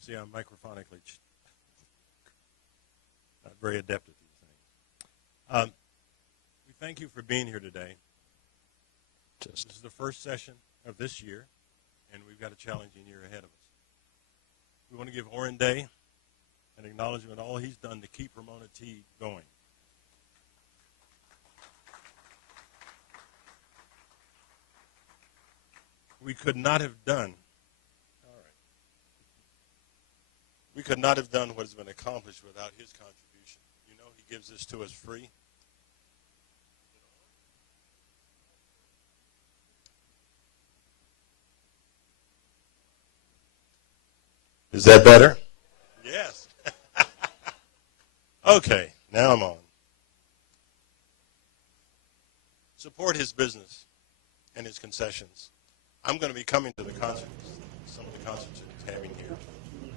See, I'm microphonically not very adept at these things. We thank you for being here today. This is the first session of this year, and we've got a challenging year ahead of us. We want to give Orrin Day an acknowledgement of all he's done to keep Ramona T going. We could not have done what has been accomplished without his contribution. You know, he gives this to us free. Is that better? Yes. Okay, now I'm on. Support his business and his concessions. I'm going to be coming to the concerts, some of the concerts that he's having here.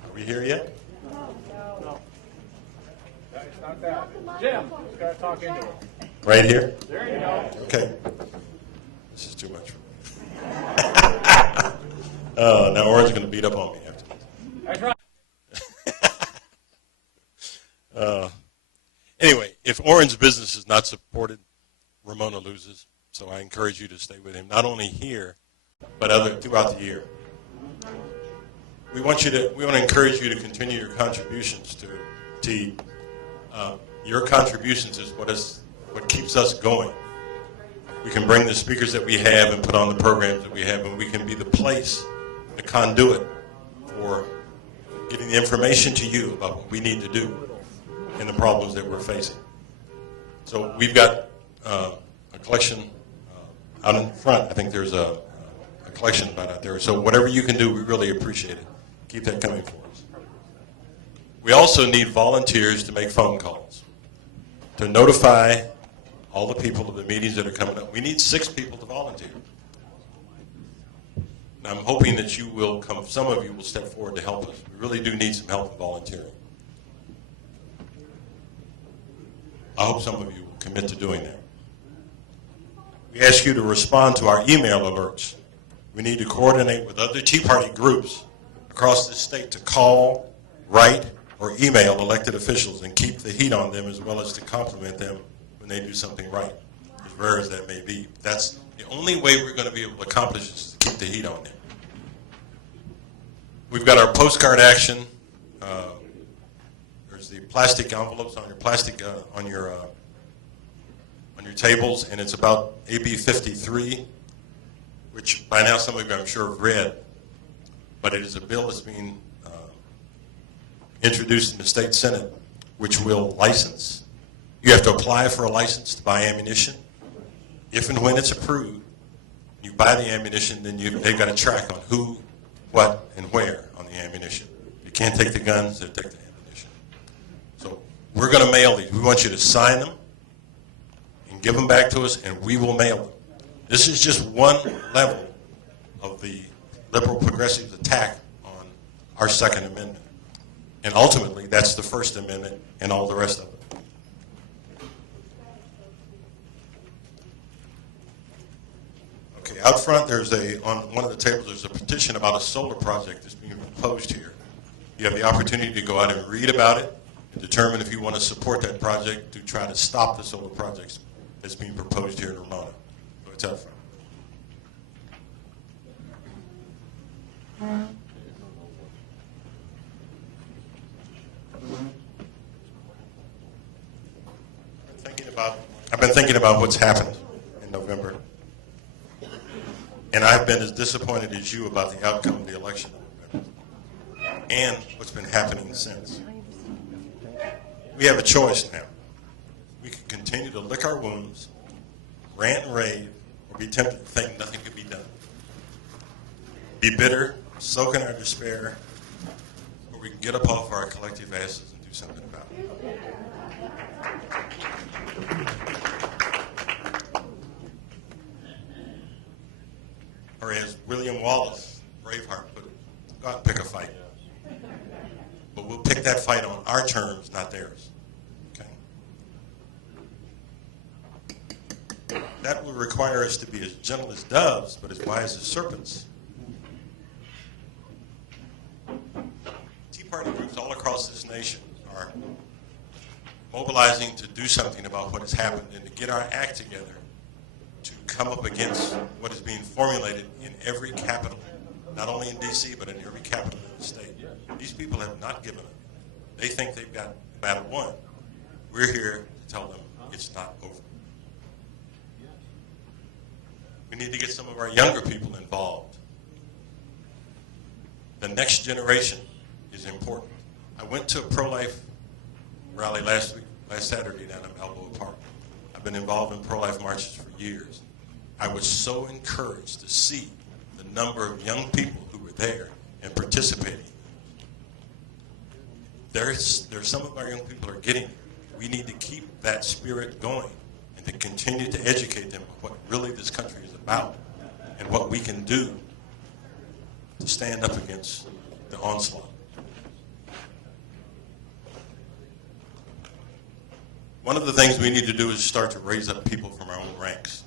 Are we here yet? No. It's not that. Jim, you got to talk into it. Right here? There you go. Okay. This is too much for me. Now Orrin's going to beat up on me after this. That's right. Anyway, if Orrin's business is not supported, Ramona loses. So I encourage you to stay with him, not only here, but throughout the year. We want to encourage you to continue your contributions to T. Your contributions is what keeps us going. We can bring the speakers that we have and put on the programs that we have, and we can be the place, the conduit for getting the information to you about what we need to do and the problems that we're facing. So we've got a collection out in front. I think there's a collection about out there. So whatever you can do, we really appreciate it. Keep that coming for us. We also need volunteers to make phone calls, to notify all the people of the meetings that are coming up. We need 6 people to volunteer. And I'm hoping that you will come, some of you will step forward to help us. We really do need some help in volunteering. I hope some of you will commit to doing that. We ask you to respond to our email alerts. We need to coordinate with other Tea Party groups across the state to call, write, or email elected officials and keep the heat on them, as well as to compliment them when they do something right, as rare as that may be. That's the only way we're going to be able to accomplish this, is to keep the heat on them. We've got our postcard action. There's the plastic envelopes on your on your tables, and it's about AB 53, which by now some of you I'm sure have read, but it is a bill that's being introduced in the state Senate, which will license. You have to apply for a license to buy ammunition. If and when it's approved, you buy the ammunition, then they've got a track on who, what, and where on the ammunition. You can't take the guns, they take the ammunition. So we're going to mail these. We want you to sign them and give them back to us, and we will mail them. This is just one level of the liberal progressives' attack on our Second Amendment. And ultimately, that's the First Amendment and all the rest of it. Okay, out front, on one of the tables, there's a petition about a solar project that's being proposed here. You have the opportunity to go out and read about it and determine if you want to support that project to try to stop the solar projects that's being proposed here in Ramona. So it's out front. I've been thinking about what's happened in November, and I've been as disappointed as you about the outcome of the election in November and what's been happening since. We have a choice now. We can continue to lick our wounds, rant and rave, or be tempted to think nothing can be done. Be bitter, soak in our despair, or we can get up off our collective asses and do something about it. Or as William Wallace, Braveheart, put it, go out and pick a fight. But we'll pick that fight on our terms, not theirs. Okay? That will require us to be as gentle as doves, but as wise as serpents. Tea Party groups all across this nation are mobilizing to do something about what has happened and to get our act together to come up against what is being formulated in every capital, not only in D.C., but in every capital of the state. These people have not given up. They think they've got the battle won. We're here to tell them it's not over. We need to get some of our younger people involved. The next generation is important. I went to a pro-life rally last Saturday down in Balboa Park. I've been involved in pro-life marches for years. I was so encouraged to see the number of young people who were there and participating. There's some of our young people are getting it. We need to keep that spirit going and to continue to educate them on what really this country is about and what we can do to stand up against the onslaught. One of the things we need to do is start to raise up people from our own ranks.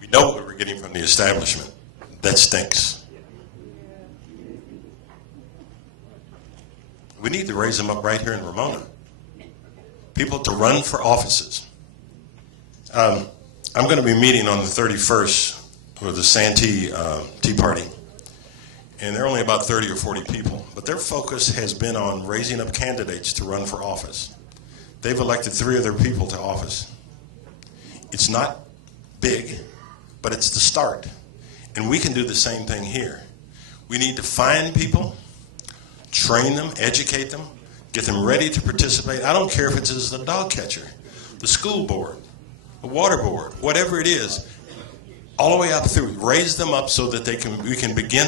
We know what we're getting from the establishment. That stinks. We need to raise them up right here in Ramona. People to run for offices. I'm going to be meeting on the 31st with the Santee Tea Party. And they're only about 30 or 40 people. But their focus has been on raising up candidates to run for office. They've elected 3 other people to office. It's not big, but it's the start. And we can do the same thing here. We need to find people, train them, educate them, get them ready to participate. I don't care if it's as the dog catcher, the school board, the water board, whatever it is, all the way up through. Raise them up so that we can begin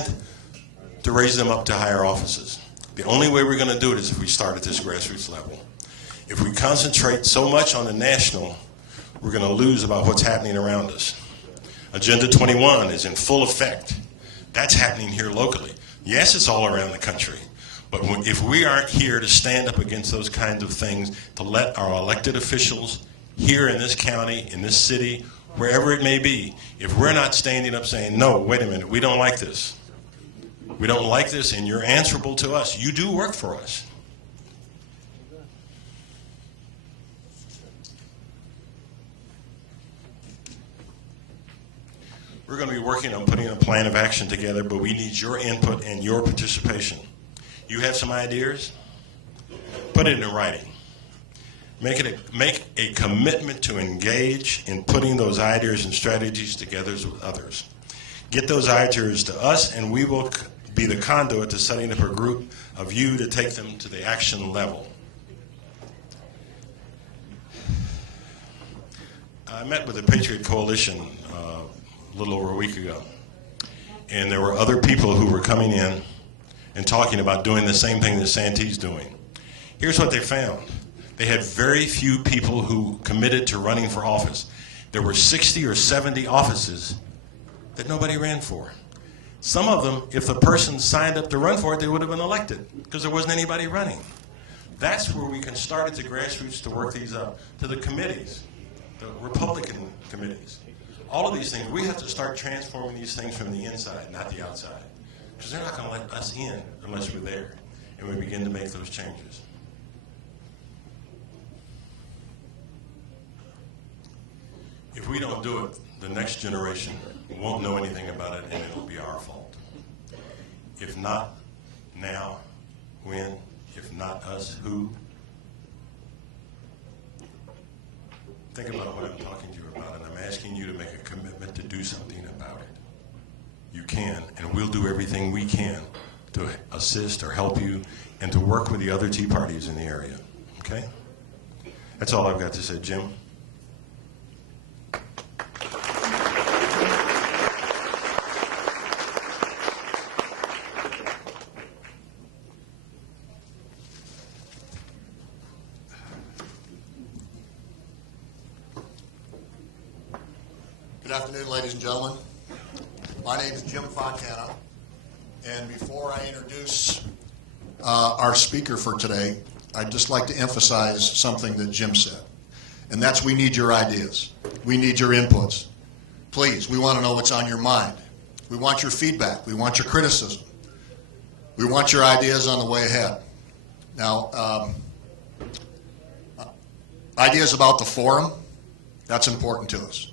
to raise them up to higher offices. The only way we're going to do it is if we start at this grassroots level. If we concentrate so much on the national, we're going to lose about what's happening around us. Agenda 21 is in full effect. That's happening here locally. Yes, it's all around the country. But if we aren't here to stand up against those kinds of things, to let our elected officials here in this county, in this city, wherever it may be, if we're not standing up saying, no, wait a minute, we don't like this. We don't like this, and you're answerable to us. You do work for us. We're going to be working on putting a plan of action together, but we need your input and your participation. You have some ideas? Put it in writing. Make a commitment to engage in putting those ideas and strategies together with others. Get those ideas to us, and we will be the conduit to setting up a group of you to take them to the action level. I met with the Patriot Coalition a little over a week ago, and there were other people who were coming in and talking about doing the same thing that Santee's doing. Here's what they found. They had very few people who committed to running for office. There were 60 or 70 offices that nobody ran for. Some of them, if the person signed up to run for it, they would have been elected because there wasn't anybody running. That's where we can start at the grassroots to work these up, to the committees, the Republican committees. All of these things, we have to start transforming these things from the inside, not the outside. Because they're not going to let us in unless we're there and we begin to make those changes. If we don't do it, the next generation won't know anything about it, and it'll be our fault. If not now, when? If not us, who? Think about what I'm talking to you about, and I'm asking you to make a commitment to do something about it. You can, and we'll do everything we can to assist or help you and to work with the other Tea Parties in the area. Okay? That's all I've got to say. Jim? Good afternoon, ladies and gentlemen. My name is Jim Fontana, and before I introduce our speaker for today, I'd just like to emphasize something that Jim said, and that's we need your ideas. We need your inputs. Please, we want to know what's on your mind. We want your feedback. We want your criticism. We want your ideas on the way ahead. Now, ideas about the forum, that's important to us.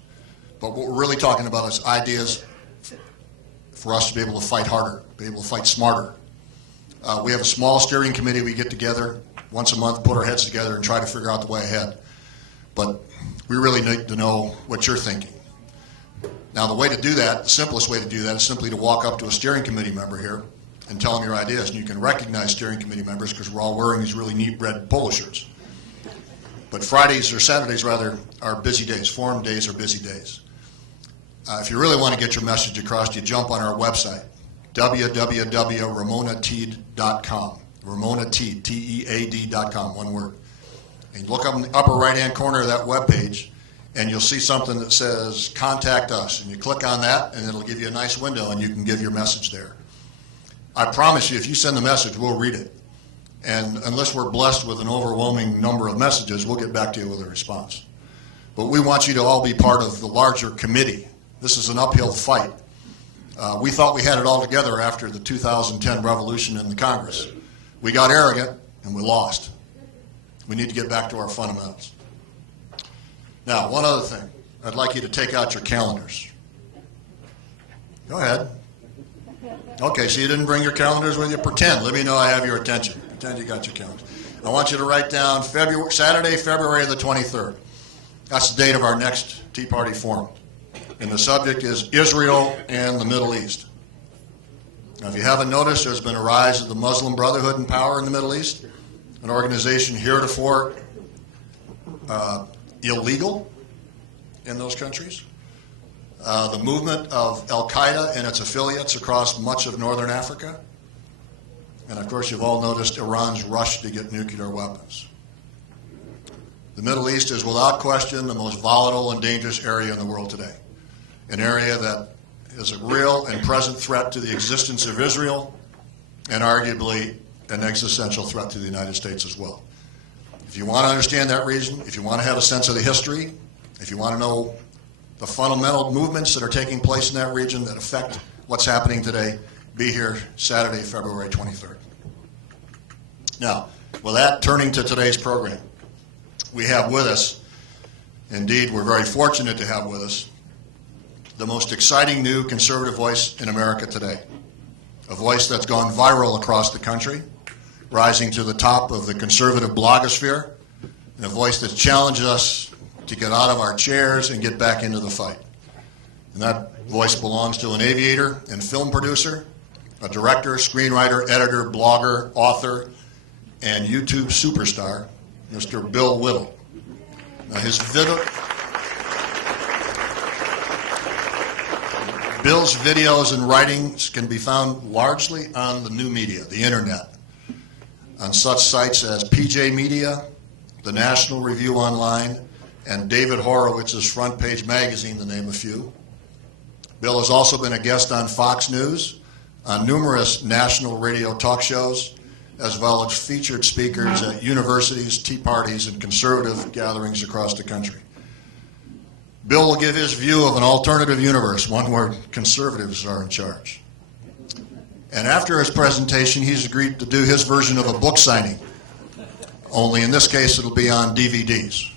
But what we're really talking about is ideas for us to be able to fight harder, be able to fight smarter. We have a small steering committee. We get together once a month, put our heads together, and try to figure out the way ahead. But we really need to know what you're thinking. Now, the way to do that, the simplest way to do that is simply to walk up to a steering committee member here and tell them your ideas. And you can recognize steering committee members because we're all wearing these really neat red polo shirts. But Fridays or Saturdays, rather, are busy days. Forum days are busy days. If you really want to get your message across, you jump on our website, www.ramonateed.com. Ramonateed, T-E-A-D.com, one word. And you look up in the upper right-hand corner of that webpage, and you'll see something that says Contact Us. And you click on that, and it'll give you a nice window, and you can give your message there. I promise you, if you send the message, we'll read it. And unless we're blessed with an overwhelming number of messages, we'll get back to you with a response. But we want you to all be part of the larger committee. This is an uphill fight. We thought we had it all together after the 2010 revolution in the Congress. We got arrogant, and we lost. We need to get back to our fundamentals. Now, one other thing. I'd like you to take out your calendars. Go ahead. Okay, so you didn't bring your calendars with you? Pretend. Let me know I have your attention. Pretend you got your calendars. I want you to write down Saturday, February the 23rd. That's the date of our next Tea Party Forum. And the subject is Israel and the Middle East. Now, if you haven't noticed, there's been a rise of the Muslim Brotherhood in power in the Middle East, an organization heretofore illegal in those countries. The movement of Al-Qaeda and its affiliates across much of northern Africa. And of course, you've all noticed Iran's rush to get nuclear weapons. The Middle East is without question the most volatile and dangerous area in the world today. An area that is a real and present threat to the existence of Israel and arguably an existential threat to the United States as well. If you want to understand that region, if you want to have a sense of the history, if you want to know the fundamental movements that are taking place in that region that affect what's happening today, be here Saturday, February 23rd. Now, with that, turning to today's program, we have with us, indeed we're very fortunate to have with us, the most exciting new conservative voice in America today. A voice that's gone viral across the country, rising to the top of the conservative blogosphere, and a voice that challenges us to get out of our chairs and get back into the fight. And that voice belongs to an aviator and film producer, a director, screenwriter, editor, blogger, author, and YouTube superstar, Mr. Bill Whittle. Now Bill's videos and writings can be found largely on the new media, the internet, on such sites as PJ Media, the National Review Online, and David Horowitz's Front Page Magazine, to name a few. Bill has also been a guest on Fox News, on numerous national radio talk shows, as well as featured speakers at universities, tea parties, and conservative gatherings across the country. Bill will give his view of an alternative universe, one where conservatives are in charge. And after his presentation, he's agreed to do his version of a book signing, only in this case it'll be on DVDs.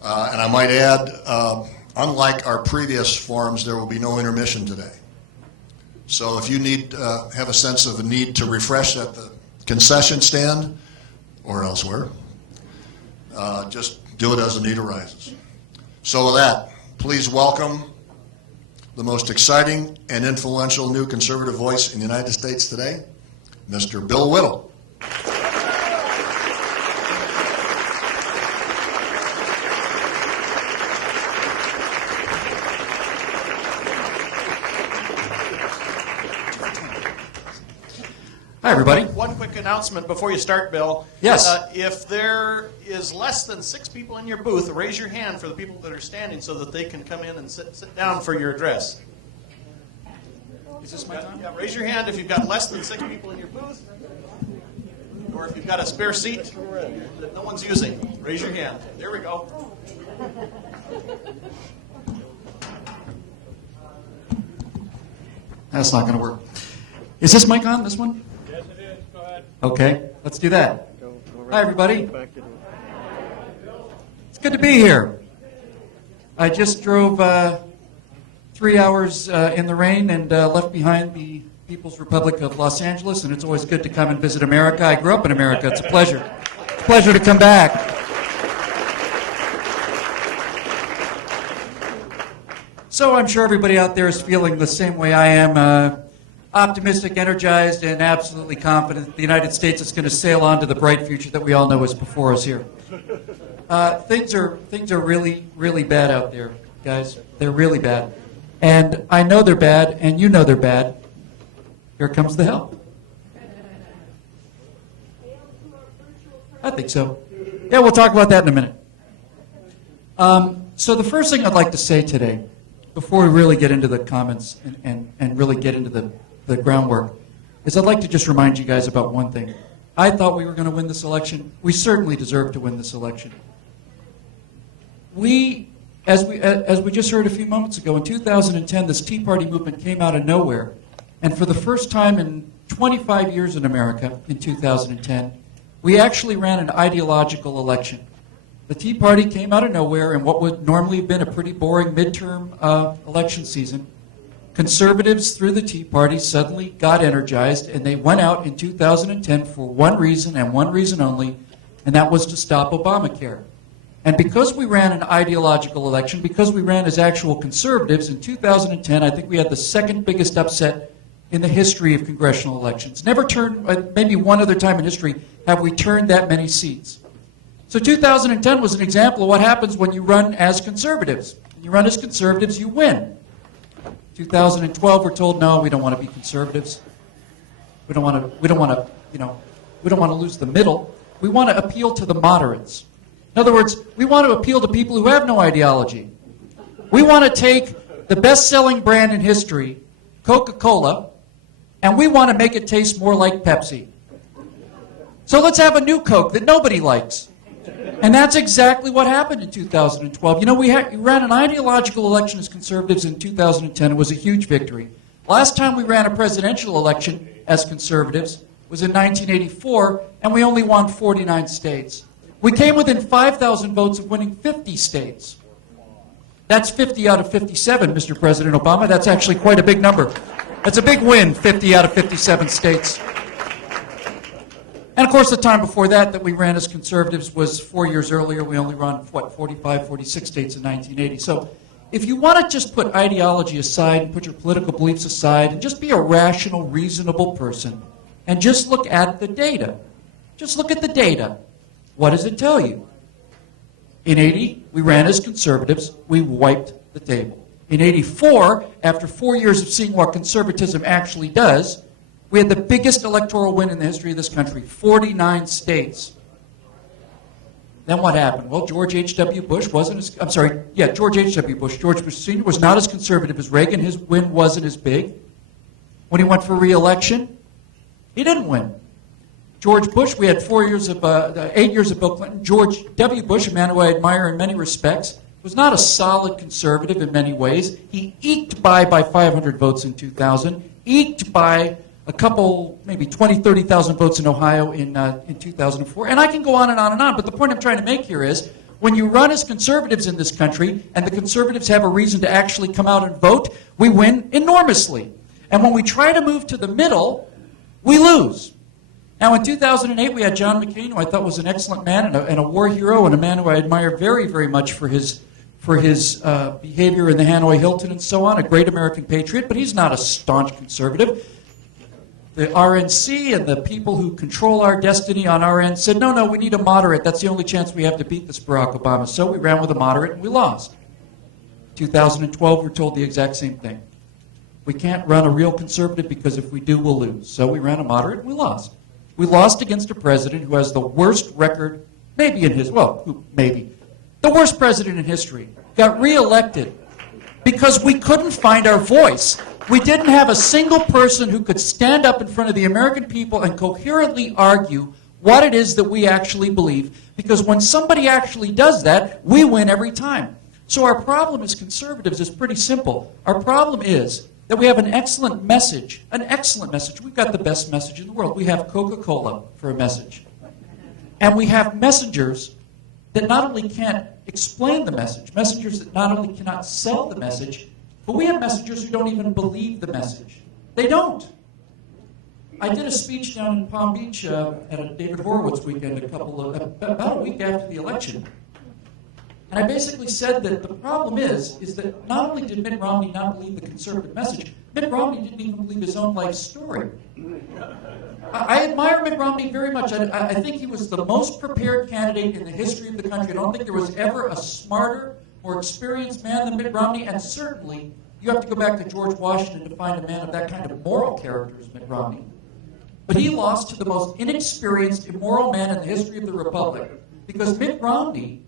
And I might add, unlike our previous forums, there will be no intermission today. So if you have a sense of a need to refresh at the concession stand or elsewhere, just do it as the need arises. So with that, please welcome the most exciting and influential new conservative voice in the United States today, Mr. Bill Whittle. Hi, everybody. One quick announcement before you start, Bill. Yes. If there is less than 6 people in your booth, raise your hand for the people that are standing so that they can come in and sit down for your address. Is this my time? Yeah, raise your hand if you've got less than 6 people in your booth, or if you've got a spare seat that no one's using. Raise your hand. There we go. That's not going to work. Is this mic on, this one? Yes, it is. Go ahead. Okay, let's do that. Hi, everybody. It's good to be here. I just drove 3 hours in the rain and left behind the People's Republic of Los Angeles, and it's always good to come and visit America. I grew up in America. It's a pleasure. It's a pleasure to come back. So I'm sure everybody out there is feeling the same way I am, optimistic, energized, and absolutely confident that the United States is going to sail on to the bright future that we all know is before us here. Things are really, really bad out there, guys. They're really bad. And I know they're bad, and you know they're bad. Here comes the help. I think so. Yeah, we'll talk about that in a minute. So the first thing I'd like to say today, before we really get into the comments and really get into the groundwork, is I'd like to just remind you guys about one thing. I thought we were going to win this election. We certainly deserve to win this election. As we just heard a few moments ago, in 2010, this Tea Party movement came out of nowhere. And for the first time in 25 years in America, in 2010, we actually ran an ideological election. The Tea Party came out of nowhere in what would normally have been a pretty boring midterm election season. Conservatives through the Tea Party suddenly got energized, and they went out in 2010 for one reason and one reason only, and that was to stop Obamacare. And because we ran an ideological election, because we ran as actual conservatives, in 2010, I think we had the second biggest upset in the history of congressional elections. Never turned, maybe one other time in history, have we turned that many seats. So 2010 was an example of what happens when you run as conservatives. When you run as conservatives, you win. 2012, we're told, no, we don't want to be conservatives. We don't want to lose the middle. We want to appeal to the moderates. In other words, we want to appeal to people who have no ideology. We want to take the best-selling brand in history, Coca-Cola, and we want to make it taste more like Pepsi. So let's have a new Coke that nobody likes. And that's exactly what happened in 2012. You know, we ran an ideological election as conservatives in 2010. It was a huge victory. Last time we ran a presidential election as conservatives was in 1984, and we only won 49 states. We came within 5,000 votes of winning 50 states. That's 50 out of 57, Mr. President Obama. That's actually quite a big number. That's a big win, 50 out of 57 states. And of course, the time before that we ran as conservatives was 4 years earlier. We only ran, 45, 46 states in 1980. So if you want to just put ideology aside and put your political beliefs aside and just be a rational, reasonable person and just look at the data, just look at the data, what does it tell you? In 80, we ran as conservatives. We wiped the table. In 84, after 4 years of seeing what conservatism actually does, we had the biggest electoral win in the history of this country, 49 states. Then what happened? Well, George H.W. Bush George H.W. Bush, George Bush Sr. was not as conservative as Reagan. His win wasn't as big. When he went for re-election, he didn't win. George Bush, we had 8 years of Bill Clinton. George W. Bush, a man who I admire in many respects, was not a solid conservative in many ways. He eked by 500 votes in 2000, eked by a couple, maybe 20, 30,000 votes in Ohio in 2004. And I can go on and on and on, but the point I'm trying to make here is when you run as conservatives in this country and the conservatives have a reason to actually come out and vote, we win enormously. And when we try to move to the middle, we lose. Now, in 2008, we had John McCain, who I thought was an excellent man and a war hero and a man who I admire very, very much for his behavior in the Hanoi Hilton and so on, a great American patriot, but he's not a staunch conservative. The RNC and the people who control our destiny on our end said, no, we need a moderate. That's the only chance we have to beat this Barack Obama. So we ran with a moderate and we lost. 2012, we're told the exact same thing. We can't run a real conservative because if we do, we'll lose. So we ran a moderate and we lost. We lost against a president who has the worst record, maybe the worst president in history, got reelected because we couldn't find our voice. We didn't have a single person who could stand up in front of the American people and coherently argue what it is that we actually believe, because when somebody actually does that, we win every time. So our problem as conservatives is pretty simple. Our problem is that we have an excellent message, an excellent message. We've got the best message in the world. We have Coca-Cola for a message. And we have messengers that not only can't explain the message, messengers that not only cannot sell the message, but we have messengers who don't even believe the message. They don't. I did a speech down in Palm Beach at a David Horowitz weekend about a week after the election. And I basically said that the problem is that not only did Mitt Romney not believe the conservative message, Mitt Romney didn't even believe his own life story. I admire Mitt Romney very much. I think he was the most prepared candidate in the history of the country. I don't think there was ever a smarter, more experienced man than Mitt Romney, and certainly you have to go back to George Washington to find a man of that kind of moral character as Mitt Romney. But he lost to the most inexperienced, immoral man in the history of the Republic because Mitt Romney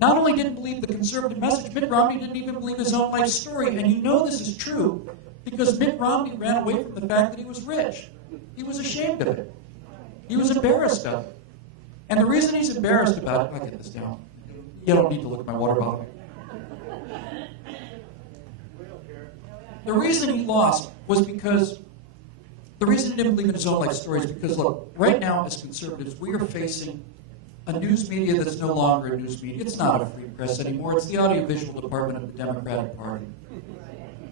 not only didn't believe the conservative message, Mitt Romney didn't even believe his own life story. And you know this is true because Mitt Romney ran away from the fact that he was rich. He was ashamed of it. He was embarrassed of it. And the reason he's embarrassed about it, I'll get this down. You don't need to look at my water bottle. The reason he lost was because, the reason he didn't believe in his own life story is because, look, right now as conservatives, we are facing a news media that's no longer a news media. It's not a free press anymore. It's the audiovisual department of the Democratic Party.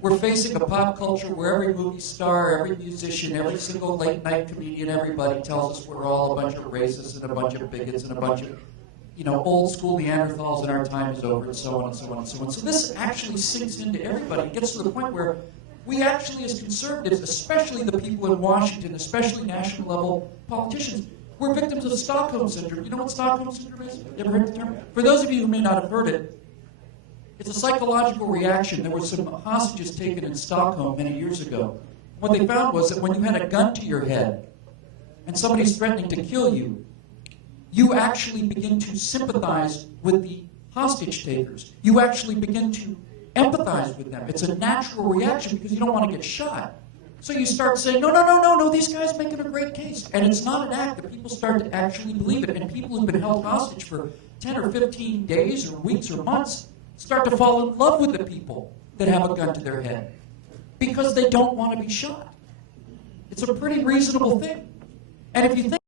We're facing a pop culture where every movie star, every musician, every single late-night comedian, everybody tells us we're all a bunch of racists and a bunch of bigots and a bunch of, old-school Neanderthals and our time is over and so on and so on and so on. So this actually sinks into everybody. It gets to the point where we actually, as conservatives, especially the people in Washington, especially national-level politicians, we're victims of Stockholm Syndrome. You know what Stockholm Syndrome is? You ever heard the term? For those of you who may not have heard it, it's a psychological reaction. There were some hostages taken in Stockholm many years ago. What they found was that when you had a gun to your head and somebody's threatening to kill you, you actually begin to sympathize with the hostage takers. You actually begin to empathize with them. It's a natural reaction because you don't want to get shot. So you start saying, no, these guys making a great case. And it's not an act that people start to actually believe it. And people who've been held hostage for 10 or 15 days or weeks or months start to fall in love with the people that have a gun to their head because they don't want to be shot. It's a pretty reasonable thing. And if you think